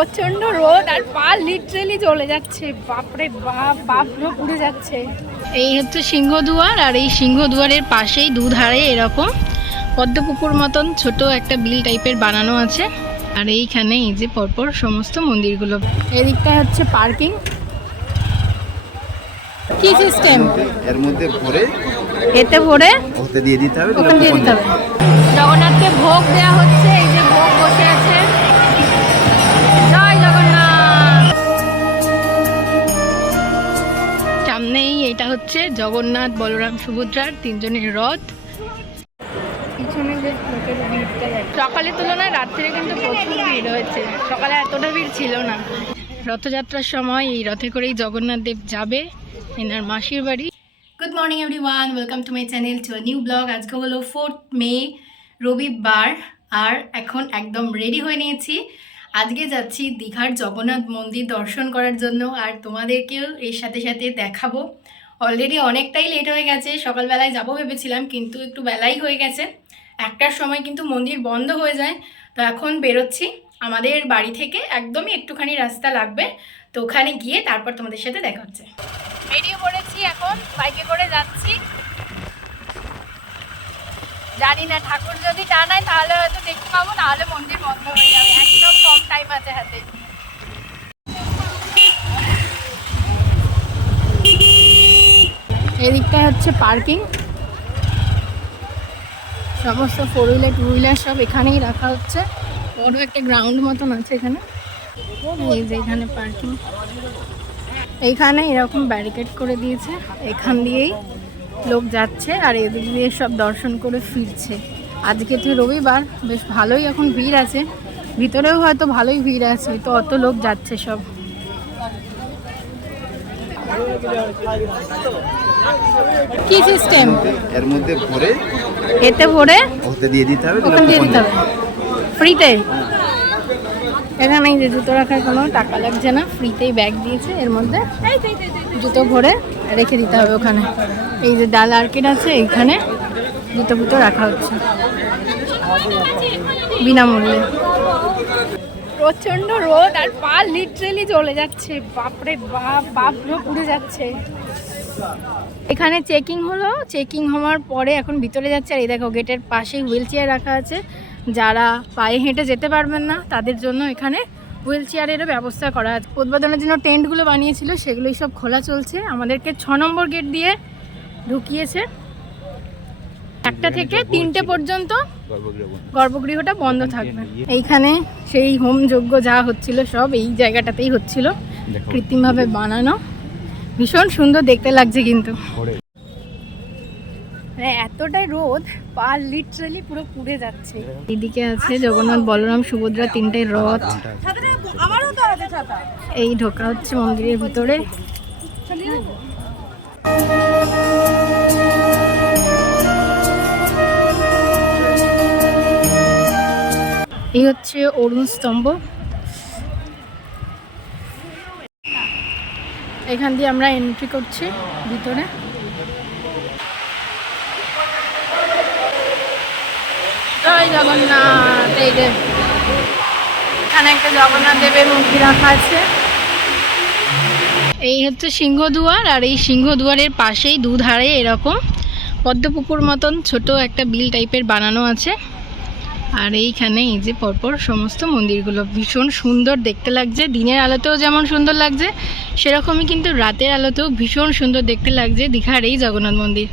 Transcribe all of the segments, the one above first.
প্রচন্ড রোদ আর পা লিটারেলি জ্বলে যাচ্ছে, বাপরে বাপ, বাপ পুড়ে যাচ্ছে। এই হচ্ছে সিংহদুয়ার, আর এই সিংহদুয়ারের পাশেই দুধারে এরকম পদ্মপুকুর মতন ছোট একটা বিল টাইপের বানানো আছে। আর এইখানে এই যে পরপর সমস্ত মন্দিরগুলো। এদিকটা হচ্ছে পার্কিং। কি সিস্টেম? এর মধ্যে ভরে এতে ভরে ওতে দিয়ে দিতে হবে, ওখানে দিয়ে দিতে হবে। জগন্নাথকে ভোগ দেওয়া হচ্ছে, এই যে ভোগ বসে আছে। জয় জগন্নাথ। সামনেই এটা হচ্ছে জগন্নাথ, বলরাম, সুভদ্রার তিনজনের রথ। পিছনে যে লোকের ভিড়টা, সকালের তুলনায় রাত্রে কিন্তু প্রচুর ভিড় হয়েছে, সকালে এতটা ভিড় ছিল না। রথযাত্রার সময় এই রথে করেই জগন্নাথ দেব যাবে এনার মাসির বাড়ি। Good morning everyone, welcome to my channel, to a new blog. আজকে হলো 4 মে, রবিবার। আর এখন একদম রেডি হয়ে নিয়েছি, আজকে যাচ্ছি দীঘার জগন্নাথ মন্দির দর্শন করার জন্য। আর তোমাদেরকেও এর সাথে সাথে দেখাবো। অলরেডি অনেকটাই লেট হয়ে গেছে, সকালবেলায় যাবো ভেবেছিলাম কিন্তু একটু বেলাই হয়ে গেছে। 1টার সময় কিন্তু মন্দির বন্ধ হয়ে যায়। তো এখন বেরোচ্ছি, আমাদের বাড়ি থেকে একদমই একটুখানি রাস্তা লাগবে। তো ওখানে গিয়ে তারপর তোমাদের সাথে দেখা হচ্ছে। বেরিয়ে পড়েছি, এখন বাইকে করে যাচ্ছি। জানি না ঠাকুর যদি টানায় তাহলে হয়তো দেখতে পাবো, নাহলে মন্দির বন্ধ হয়ে যাবে। একদম কম টাইম আছে হাতে। এদিকটা হচ্ছে পার্কিং, সমস্ত 4 হুইলার 2 হুইলার সব এখানেই রাখা হচ্ছে। বড় একটা গ্রাউন্ড মতন আছে এখানে, এই যে এখানে পার্কিং। এইখানে এরকম ব্যারিকেড করে দিয়েছে, এখান দিয়েই লোক যাচ্ছে আর এদিক দিয়ে সব দর্শন করে ফিরছে। আজকে তো রবিবার, বেশ ভালোই এখন ভিড় আছে, ভিতরেও হয়তো ভালোই ভিড় আছে, তো অত লোক যাচ্ছে সব। কি সিস্টেম? এর মধ্যে ভরে এতে ভরে ওতে দিয়ে দিতে হবে, ওখানে দিয়ে দিতে হবে ফ্রিতে। এখানে যে জুতো রাখার কোনো টাকা লাগছে না, ফ্রিতেই ব্যাগ দিয়েছে, এর মধ্যে জুতো ভরে রেখে দিতে হবে ওখানে। এই যে ডাল আর্কেড আছে, এইখানে জুতো ফুতো রাখা হচ্ছে বিনামূল্যে। প্রচন্ড রোদ আর পা লিটারেলি জ্বলে যাচ্ছে, বাপরে বাপ, বাপ পুড়ে যাচ্ছে। এখানে চেকিং হলো, চেকিং হওয়ার পরে এখন ভিতরে যাচ্ছে। আর এই দেখো গেটের পাশেই হুইল চেয়ার রাখা আছে, যারা পায়ে হেঁটে যেতে পারবেন না তাদের জন্য এখানে হুইল চেয়ারেরও ব্যবস্থা করা আছে। উদ্বোধনের জন্য টেন্টগুলো বানিয়েছিল, সেগুলোই সব খোলা চলছে। আমাদেরকে 6 নম্বর গেট দিয়ে ঢুকিয়েছে। 1টা থেকে 3টে পর্যন্ত গর্ভগৃহটা বন্ধ থাকবে। এইখানে সেই হোম যজ্ঞ যা হচ্ছিল সব এই জায়গাটাতেই হচ্ছিল, কৃত্রিমভাবে বানানো। ভীষণ সুন্দর দেখতে লাগছে কিন্তু এতটাই রোদ, পা লিটারালি পুরো পুড়ে যাচ্ছে। এইদিকে আছে জগন্নাথ, বলরাম, সুভদ্রা 3টে রথ। এই ঢোকা হচ্ছে মন্দিরের ভিতরে। এই হচ্ছে অরুণ স্তম্ভ। এখান দিয়ে আমরা এন্ট্রি করছি ভিতরে। জয় জগন্নাথ। এই যে এখানে একটা জগন্নাথ দেবের মূর্তি রাখা আছে। এই হচ্ছে সিংহদুয়ার, আর এই সিংহদুয়ারের পাশেই দুধারে এরকম পদ্মপুকুর মতন ছোট একটা বিল টাইপের বানানো আছে। আর এইখানে এই যে পরপর সমস্ত মন্দিরগুলো ভীষণ সুন্দর দেখতে লাগছে। দিনের আলোতেও যেমন সুন্দর লাগছে, সেরকমই কিন্তু রাতের আলোতেও ভীষণ সুন্দর দেখতে লাগছে দীঘার এই জগন্নাথ মন্দির।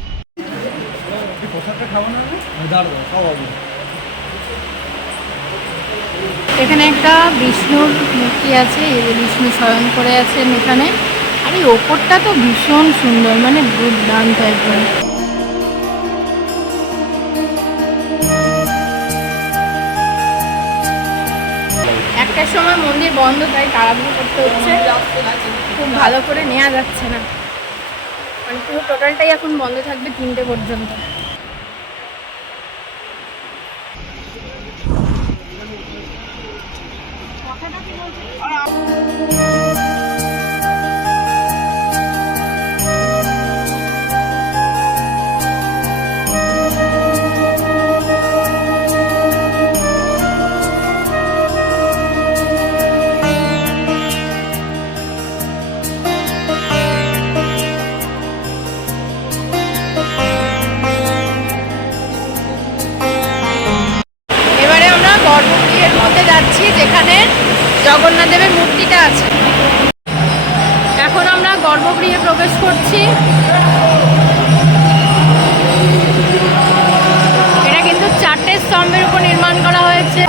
এখানে একটা বিষ্ণুর মূর্তি আছে, এই যে বিষ্ণু শয়ন করে আছেন এখানে। আর এই ওপরটা তো ভীষণ সুন্দর, মানে দুর্দান্ত একদম। একটার সময় মন্দির বন্ধ, তাই তাড়াহুড়ো করতে হচ্ছে, খুব ভালো করে নেওয়া যাচ্ছে না। মানে পুরো টোটালটাই এখন বন্ধ থাকবে 3টে পর্যন্ত। জগন্নাথ দেবের মূর্তিটা আছে। এখন আমরা গর্ভগৃহে প্রবেশ করছি। এটা কিন্তু 4টে স্তম্ভের উপর নির্মাণ করা হয়েছে।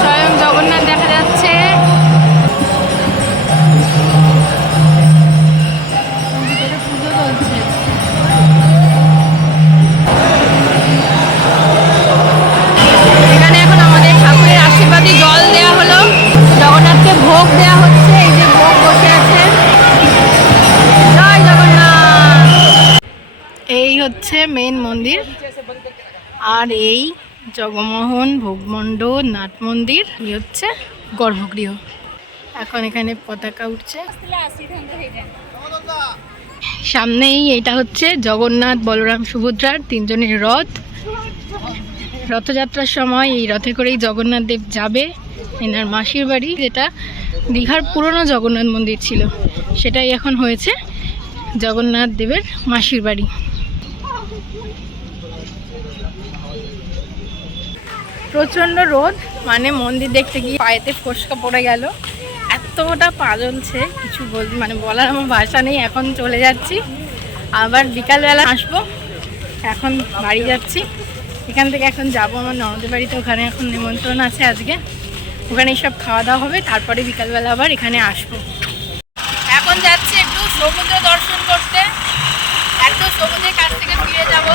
স্বয়ং জগন্নাথ দেখা যাচ্ছে। পুজো চলছে। এখানে এখন আমাদের ঠাকুরের আশীর্বাদী জল দেয়া হলো, জগন্নাথকে ভোগ দেয়া হচ্ছে। এই যে ভোগ বসে আছে। জয় জগন্নাথ। এই হচ্ছে মেন মন্দির, আর এই জগমোহন ভোগমণ্ড নাট মন্দির। এই হচ্ছে গর্ভগৃহ। এখন এখানে পতাকা উঠছে। সামনেই এটা হচ্ছে জগন্নাথ বলরাম সুভদ্রার 3 জনের রথ। রথযাত্রার সময় এই রথে করেই জগন্নাথ দেব যাবে এনার মাসির বাড়ি, যেটা দীঘার পুরনো জগন্নাথ মন্দির ছিল, সেটাই এখন হয়েছে জগন্নাথ দেবের মাসির বাড়ি। প্রচণ্ড রোদ, মানে মন্দির দেখতে গিয়ে পায়েতে ফোসকা পড়ে গেল। এতটা পা জ্বলছে কিছু মানে বলার আমার ভাষা নেই। এখন চলে যাচ্ছি, আবার বিকালবেলা আসবো। এখন বাড়ি যাচ্ছি। এখান থেকে এখন যাবো আমার ননদের বাড়িতে, ওখানে এখন নিমন্ত্রণ আছে আজকে। ওখানে সব খাওয়া দাওয়া হবে, তারপরে বিকালবেলা আবার এখানে আসবো। এখন যাচ্ছি একটু সমুদ্র দর্শন করতে। একটু সমুদ্রের কাছ থেকে ফিরে যাব,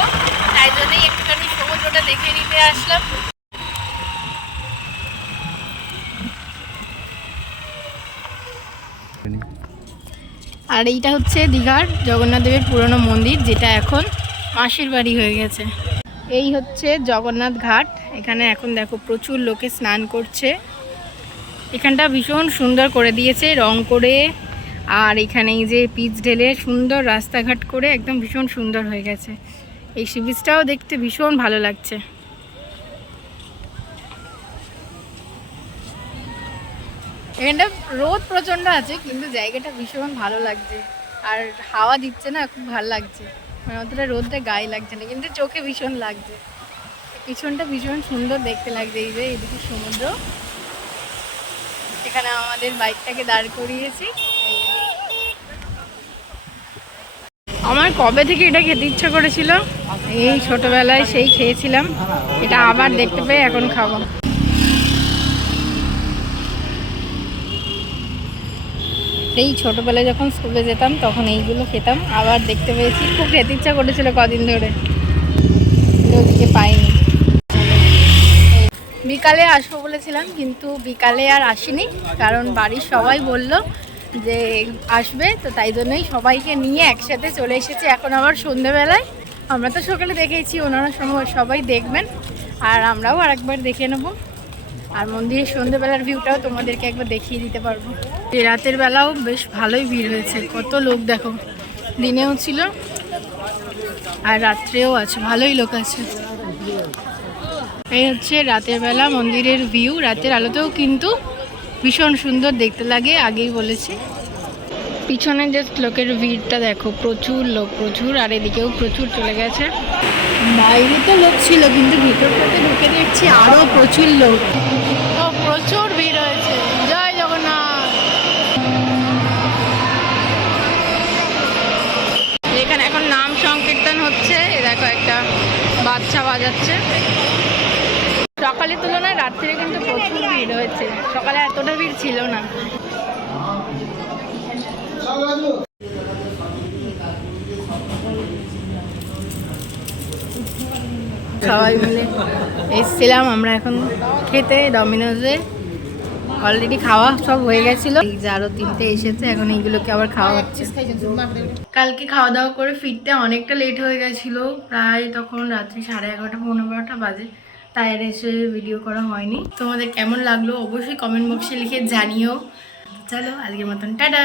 তাই জন্যই একটুখানি সমুদ্রটা দেখে নিতে আসলাম। আর এইটা হচ্ছে দীঘার জগন্নাথ দেবের পুরনো মন্দির, যেটা এখন মাসির বাড়ি হয়ে গেছে। এই হচ্ছে জগন্নাথ ঘাট। এখানে এখন দেখো প্রচুর লোকে স্নান করছে। এখানটা ভীষণ সুন্দর করে দিয়েছে রং করে, আর এখানে এই যে পিচ ঢেলে সুন্দর রাস্তাঘাট করে একদম ভীষণ সুন্দর হয়ে গেছে। এই সি বিচটাও দেখতে ভীষণ ভালো লাগছে। এখানটা রোদ প্রচণ্ড আছে, কিন্তু জায়গাটা ভীষণ ভালো লাগছে। আর হাওয়া দিচ্ছে না, খুব ভালো লাগছে। মানে অতটা রোদটা গায়ে লাগছে না, কিন্তু চোখে ভীষণ লাগছে। পিছনটা ভীষণ সুন্দর দেখতে লাগছে। এই যে এদিকে সমুদ্র, এখানে আমাদের বাইকটাকে দাঁড় করিয়েছি। আমার কবে থেকে এটা খেতে ইচ্ছা করেছিল, এই ছোটবেলায় সেই খেয়েছিলাম। এটা আবার দেখতে পেয়ে এখন খাবো। এই ছোটবেলায় যখন স্কুলে যেতাম তখন এইগুলো খেতাম, আবার দেখতে পেয়েছি। খুব খেতে ইচ্ছা করেছিল কদিন ধরে, ওদিকে পাইনি। বিকালে আসবো বলেছিলাম, কিন্তু বিকালে আর আসিনি, কারণ বাড়ির সবাই বলল যে আসবে, তো তাই জন্যই সবাইকে নিয়ে একসাথে চলে এসেছি। এখন আবার সন্ধেবেলায়, আমরা তো সকালে দেখেছি, ওনারা সবাই দেখবেন, আর আমরাও আরেকবার দেখে নেব। আর মন্দিরের সন্ধ্যেবেলার ভিউটাও তোমাদেরকে একবার দেখিয়ে দিতে পারবো। রাতের বেলাও বেশ ভালোই ভিড় হয়েছে, কত লোক দেখো। দিনেও ছিল আর রাত্রেও আছে, ভালোই লোক আছে। এই হচ্ছে রাতের বেলা মন্দিরের ভিউ। রাতের আলোতেও কিন্তু ভীষণ সুন্দর দেখতে লাগে, আগেই বলেছি। পিছনে যে লোকের ভিড়টা দেখো, প্রচুর লোক, প্রচুর। আর এদিকেও প্রচুর চলে গেছে। বাইরে তো লোক ছিল, কিন্তু ভিতরটাতে ঢুকে দেখছি আরও প্রচুর লোক। প্রচুর ভিড় হয়েছে। জয় জগন্নাথ। এখানে এখন নাম সংকীর্তন হচ্ছে। দেখো একটা বাচ্চা বাজাচ্ছে। সকালের তুলনায় রাত্রে কিন্তু প্রচুর ভিড় হয়েছে, সকালে এতটা ভিড় ছিল না। সবাই মিলে এসেছিলাম আমরা এখন খেতে ডমিনোজে। অলরেডি খাওয়া সব হয়ে গেছিলো, এই যে আরো 3টে এসেছে, এখন এইগুলোকে আবার খাওয়া হচ্ছে। কালকে খাওয়া দাওয়া করে ফিরতে অনেকটা লেট হয়ে গেছিলো, প্রায় তখন রাত্রি 11:30 12টা বাজে, তাই আর এসে ভিডিও করা হয়নি। তোমাদের কেমন লাগলো অবশ্যই কমেন্ট বক্সে লিখে জানিও। চলো আজকের মতন টাটা।